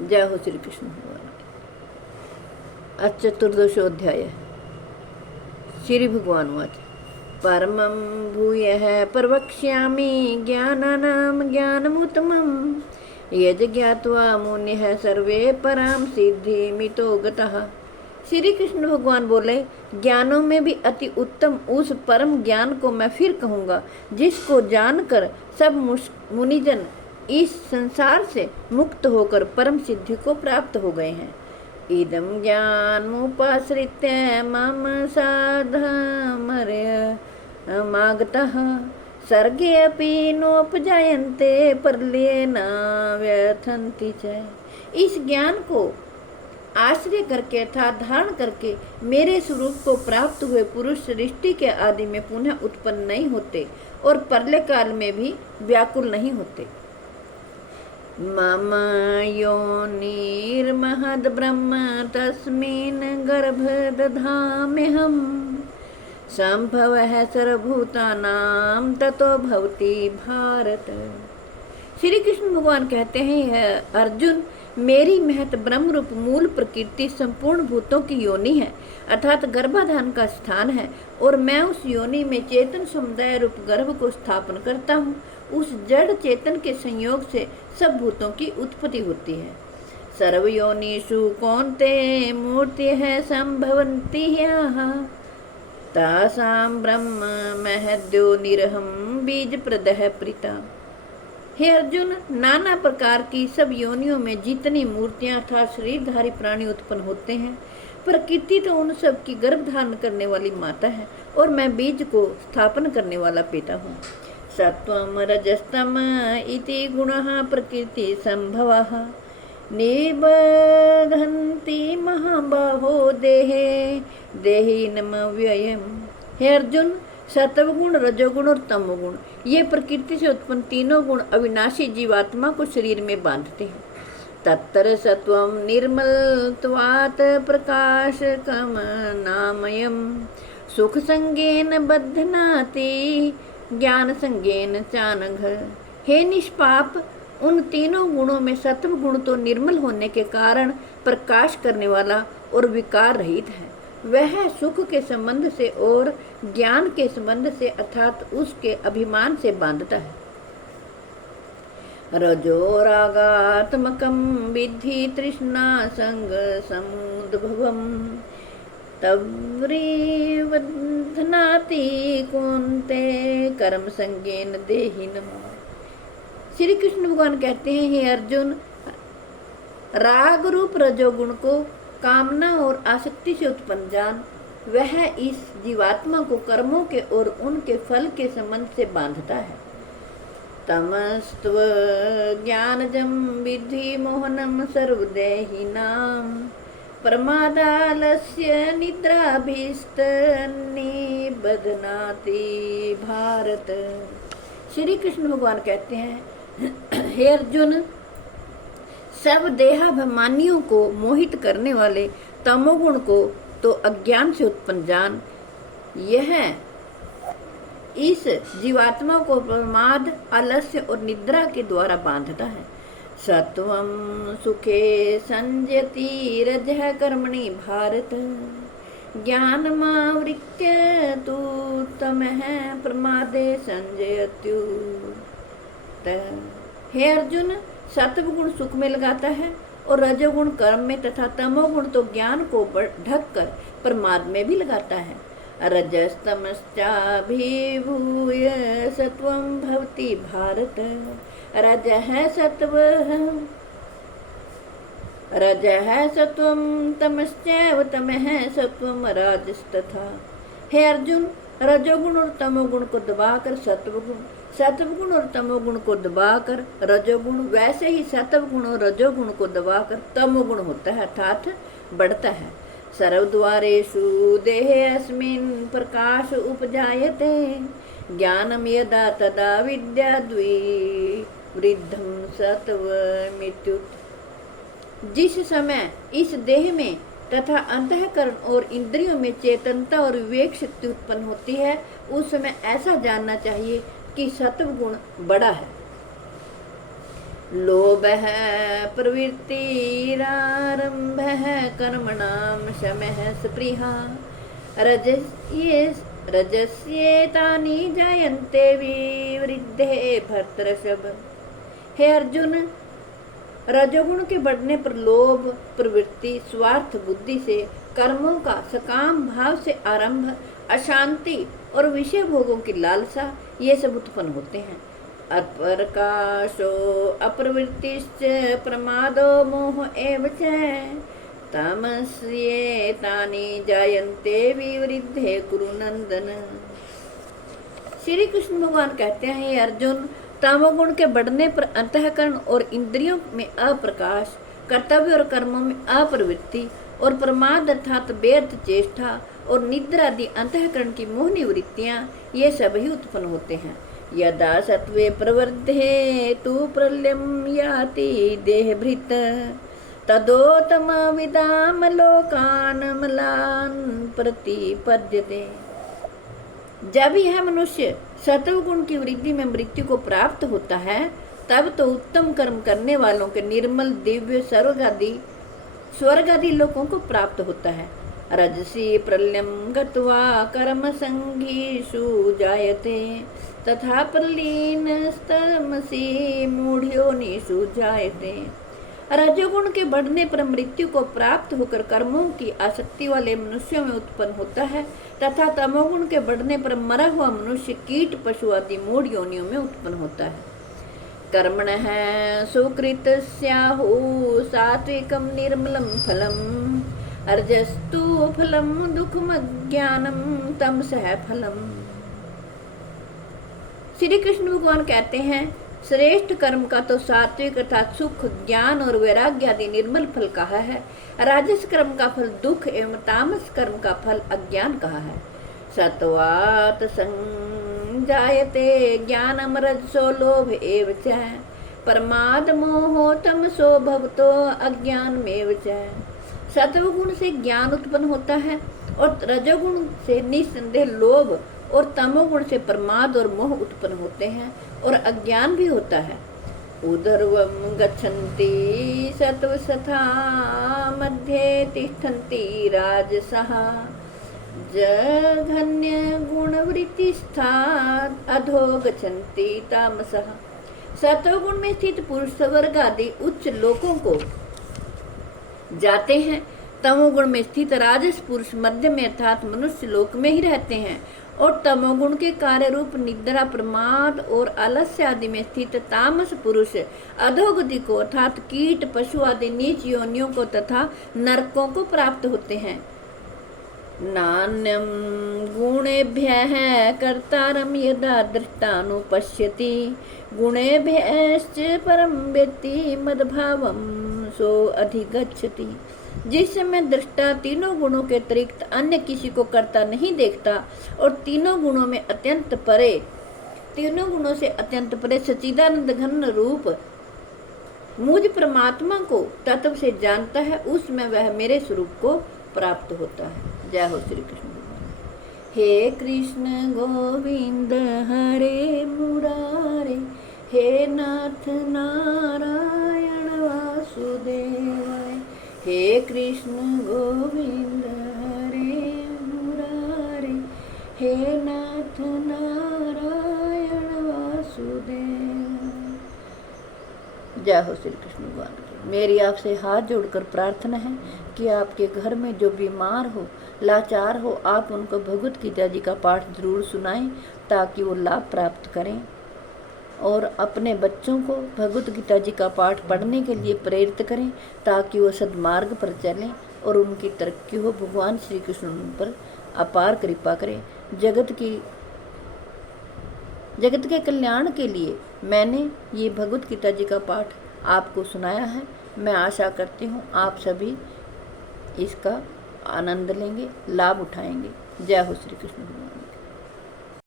जय हो श्री कृष्ण भगवान की। चतुर्दशोऽध्याय। श्री भगवान वाच परमं भूयः प्रवक्ष्यामि ज्ञानानां ज्ञानमुत्तमं यज् ज्ञात्वा मुनिः सर्वे परां सिद्धिमितो गतः। श्री कृष्ण भगवान बोले, ज्ञानों में भी अति उत्तम उस परम ज्ञान को मैं फिर कहूँगा जिसको जानकर सब मुनिजन इस संसार से मुक्त होकर परम सिद्धि को प्राप्त हो गए हैं। इदं ज्ञानमुपाश्रित्य मम साधमर्यमागतः सर्गे अपि नोपजायन्ते प्रलये न व्यथन्ति च। इस ज्ञान को आश्रय करके अर्थात धारण करके मेरे स्वरूप को प्राप्त हुए पुरुष सृष्टि के आदि में पुनः उत्पन्न नहीं होते और प्रलय काल में भी व्याकुल नहीं होते। मम योनिर्महद् ब्रह्म तस्मिन् गर्भ दधाम्यहम् संभवः सर्वभूतानां ततो भवति भारत। श्री कृष्ण भगवान कहते हैं, अर्जुन, मेरी महत ब्रह्म रूप मूल प्रकृति संपूर्ण भूतों की योनि है अर्थात गर्भाधान का स्थान है और मैं उस योनि में चेतन समुदाय रूप गर्भ को स्थापन करता हूँ। उस जड़ चेतन के संयोग से सब भूतों की उत्पत्ति होती है। सर्व योनिषु कौन्तेय मूर्ति है संभवन्ति तासां ब्रह्म महद्यो निरहम बीज प्रदह प्रीता। हे अर्जुन, नाना प्रकार की सब योनियों में जितनी मूर्तियां अर्थात शरीरधारी प्राणी उत्पन्न होते हैं, प्रकृति तो उन सब की गर्भ धारण करने वाली माता है और मैं बीज को स्थापन करने वाला पिता हूँ। सत्वम रजस्तम इति गुणः प्रकृति संभवः निबधन्ति महाबाहो देहे देहिनम व्ययम्। हे अर्जुन, सत्वगुण, रजोगुण और तमोगुण ये प्रकृति से उत्पन्न तीनों गुण अविनाशी जीवात्मा को शरीर में बांधते हैं। तत्र सत्वं निर्मलत्वात् प्रकाशकं नामयम् सुख संगेन बध्नाति ज्ञान संगेन चानघ। हे निष्पाप, उन तीनों गुणों में सत्व गुण तो निर्मल होने के कारण प्रकाश करने वाला और विकार रहित है। वह सुख के संबंध से और ज्ञान के संबंध से अर्थात उसके अभिमान से बांधता है। रजो रागात्मकं विद्धि तृष्णा संग समुद्भवम् तव्रीवध्नाति कुन्ते कर्म संगेन देहिनम्। श्री कृष्ण भगवान कहते हैं, हे अर्जुन, राग रूप रजोगुण को कामना और आसक्ति से उत्पन्न जान। वह इस जीवात्मा को कर्मों के और उनके फल के संबंध से बांधता है। तमस्त्व ज्ञानजं विद्धि मोहनम सर्वदेहिनां प्रमादालस्य निद्राभिस्तनिबध्नाति भारत। श्री कृष्ण भगवान कहते हैं, हे अर्जुन, सब देहाभिमानियों को मोहित करने वाले तमोगुण को तो अज्ञान से उत्पन्न जान। यह इस जीवात्मा को प्रमाद, आलस्य और निद्रा के द्वारा बांधता है। सत्वं सुखे संजयति रजः कर्मणि भारत ज्ञानमावृत्य तु तमः प्रमादे संजयत्युत। हे अर्जुन, सत्वगुण सुख में लगाता है और रजोगुण कर्म में तथा तमोगुण तो ज्ञान को ढककर प्रमाद में भी लगाता है। रजस्तमश्चाभिभूय सत्वं भवति भारत रजः सत्वं तमश्चैव तमः सत्वं राजस्तथा। हे अर्जुन, रजोगुण और तमोगुण को दबाकर सत्वगुण और तमोगुण को दबाकर रजोगुण, वैसे ही सत्वगुण और रजोगुण को दबाकर तमोगुण होता है अर्थात बढ़ता है। सर्वद्वारेषु देहे अस्मिन् प्रकाश उपजायते ज्ञानम यदा तदा विद्याद्विवृद्धं सत्वमित्युत। जिस समय इस देह में तथा अंतःकरण और इंद्रियों में चेतनता और विवेक शक्ति उत्पन्न होती है, उस समय ऐसा जानना चाहिए कि सत्व गुण बड़ा है। लोभ है प्रवृत्तिरारंभ है कर्मणाम शमः स्पृहा रजस्येतानि जायन्ते विवृद्धे भर्तृषभ। हे अर्जुन, रजोगुण के बढ़ने पर लोभ प्रवृत्ति, स्वार्थ बुद्धि से कर्मों का सकाम भाव से आरंभ, अशांति और विषय भोगों की लालसा, ये सब उत्पन्न होते हैं। अप्रकाशो अप्रवृत्तिश्च प्रमादो मोह एव च तामस्येतानि जायन्ते विवृद्धे कुरु नंदन। श्री कृष्ण भगवान कहते हैं, हे अर्जुन, तमोगुण के बढ़ने पर अंतःकरण और इंद्रियों में अप्रकाश, कर्तव्य और कर्मों में अप्रवृत्ति और प्रमाद अर्थात व्यर्थ चेष्टा और निद्रा आदि अंतःकरण की मोहनी वृत्तियां, ये सभी उत्पन्न होते हैं। यदा सत्वे प्रवृद्धे तु प्रलयं याति देहभृत तदोतम विदाम लोकान मलान प्रतिपद्यते। जब यह मनुष्य सत्व गुण की वृद्धि में मृत्यु को प्राप्त होता है, तब तो उत्तम कर्म करने वालों के निर्मल दिव्य स्वर्ग आदि लोकों को प्राप्त होता है। रजसी प्रलयं गत्वा कर्म संगीषु जायते तथा प्रलीनस्तमसि मूढ़योनिषु जायते। रजोगुण के बढ़ने पर मृत्यु को प्राप्त होकर कर्मों की आसक्ति वाले मनुष्यों में उत्पन्न होता है तथा तमोगुण के बढ़ने पर मरा हुआ मनुष्य कीट पशु आदि मूढ़ योनियों में उत्पन्न होता है। कर्मणः सुकृत स्याहु सात्विकम निर्मलम फलम अर्जस्तु फलम दुखमज्ञानम तमसः फलम। श्री कृष्ण भगवान कहते हैं, श्रेष्ठ कर्म का तो सात्विक अर्थात सुख, ज्ञान और वैराग्य आदि निर्मल फल कहा है। राजस कर्म का फल दुख एवं तामस कर्म का फल अज्ञान कहा है। सत्वात् संजायते ज्ञानम रजसो लोभ एव च प्रमाद मोहो तमसो भवतो अज्ञानमेव च। सत्वगुण से ज्ञान उत्पन्न होता है और रजोगुण से निस्संदेह लोभ और तमोगुण से प्रमाद और मोह उत्पन्न होते हैं और अज्ञान भी होता है। उदर्वम गच्छन्ति सत्वसथा मध्ये तिष्ठन्ति राजसः जघन्य गुणवृत्तिस्था अधो गच्छन्ति तामसः। सत्वगुण में स्थित पुरुष स्वर्ग आदि उच्च लोकों को जाते हैं। तमोगुण में स्थित राजस पुरुष मध्य में अर्थात मनुष्य लोक में ही रहते हैं और तमोगुण के कार्य रूप निद्रा, प्रमाद और आलस्य आदि में स्थित तामस पुरुष अधोगति को अर्थात कीट पशु आदि नीच योनियों को तथा नरकों को प्राप्त होते हैं। नान्यम गुणेभ्यः कर्तारं यदा दृष्टानुपश्यति गुणेभ्यश्च परं वेत्ति मद्भावं सो अधिगच्छति। जिस समय दृष्टा तीनों गुणों के अतिरिक्त अन्य किसी को करता नहीं देखता और तीनों गुणों से अत्यंत परे सच्चिदानंद घन रूप मुझ परमात्मा को तत्व से जानता है, उसमें वह मेरे स्वरूप को प्राप्त होता है। जय हो श्री कृष्ण भगवान। हे कृष्ण गोविंद हरे मुरारे, हे नाथ नारायण वासुदेवाय। हे कृष्ण गोविंद हरे मुरारे, हे नाथ नारायण वासुदेव। जय हो श्री कृष्ण भगवान की। मेरी आपसे हाथ जोड़कर प्रार्थना है कि आपके घर में जो बीमार हो, लाचार हो, आप उनको भगवत गीता जी का पाठ जरूर सुनाएं ताकि वो लाभ प्राप्त करें और अपने बच्चों को भगवत गीता जी का पाठ पढ़ने के लिए प्रेरित करें ताकि वो सद्मार्ग पर चलें और उनकी तरक्की हो। भगवान श्री कृष्ण उन पर अपार कृपा करें। जगत के कल्याण के लिए मैंने ये भगवत गीता जी का पाठ आपको सुनाया है। मैं आशा करती हूँ आप सभी इसका आनंद लेंगे, लाभ उठाएंगे। जय हो श्री कृष्ण भगवान।